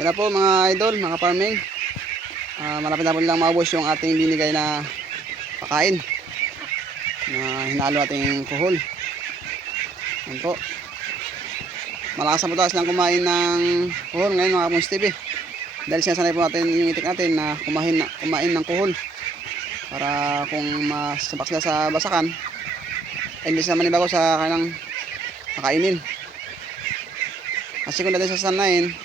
Yan na po mga idol, mga farming. Malapit na po lang maubos yung ating binigay na pakain na hinalo ating kuhol. Yan po. Malakas na po taas lang kumain ng kuhol ngayon mga Kamuns TV. Dahil sinasanay po natin yung itik natin na kumain ng kuhol. Para kung masapak sila sa basakan, ay hindi sila manibago sa kanilang kakainin. Kasi kung dati sasanayin,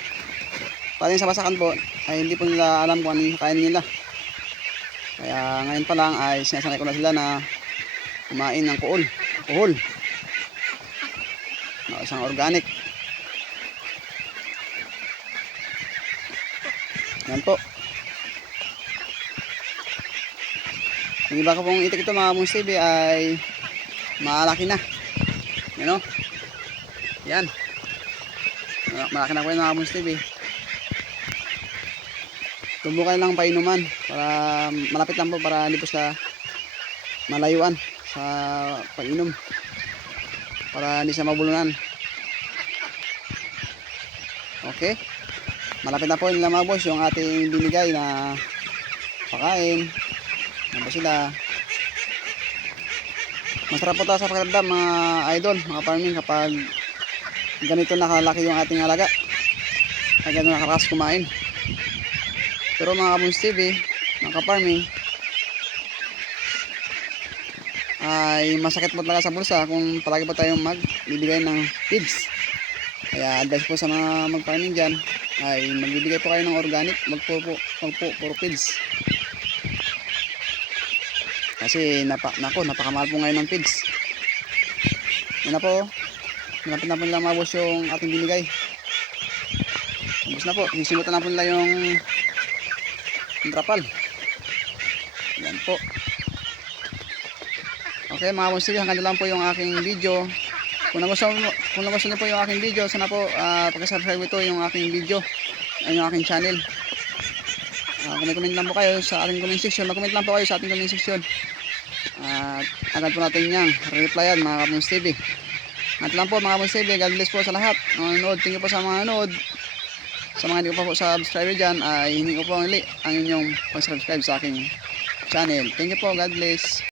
pati sa basakan po, ay hindi po nila alam kung ano yung kain nila. Kaya ngayon pa lang ay sinasanay ko na sila na kumain ng kuhol na isang organic. Yan po. Yung iba ko pong itik ito mga Kamuns TV ay malaki na. Yan o. Yan. Malaki na po yung mga Kamuns TV. Tubukan lang painuman para malapit lang po para hindi po sa malayuan sa pag-inom. Para hindi siya mabulunan. Okay. Malapit na po nila mga boss yung ating binigay na pakain. Ano ba sila? Masarap po tayo sa pakiramdam mga idol, mga farming kapag ganito nakalaki yung ating alaga. Kaya ganito nakarakas kumain. Pero mga Kamuns TV, mga ka-farming, ay masakit po talaga sa bulsa kung palagi po tayong magbibigay ng feeds. Kaya advice po sa mga mag-farming dyan ay magbibigay po kayo ng organic, wag po puro feeds. Kasi napakamahal po ngayon ng feeds. Yan na po, malapit na po nila mabos yung ating binigay. Mabos na po, sisimutan na po nila yung trapal. Yan po. Okay mga Kamuns TV, hanggang lang po yung aking video. Kung nagustuhan niyo po yung aking video, sana po pag-subscribe ito yung aking video, yung aking channel. Comment lang po kayo sa ating comment section. Mag-comment lang po kayo sa ating comment section. At agad po natin yang replyan mga Kamuns TV. At lang po mga Kamuns TV, God bless po sa lahat. Nanonood, thank you po sa mga nanood. Sa mga hindi ko pa po subscriber dyan, ay hindi ko po ang inyong pag-subscribe sa aking channel. Thank you po, God bless.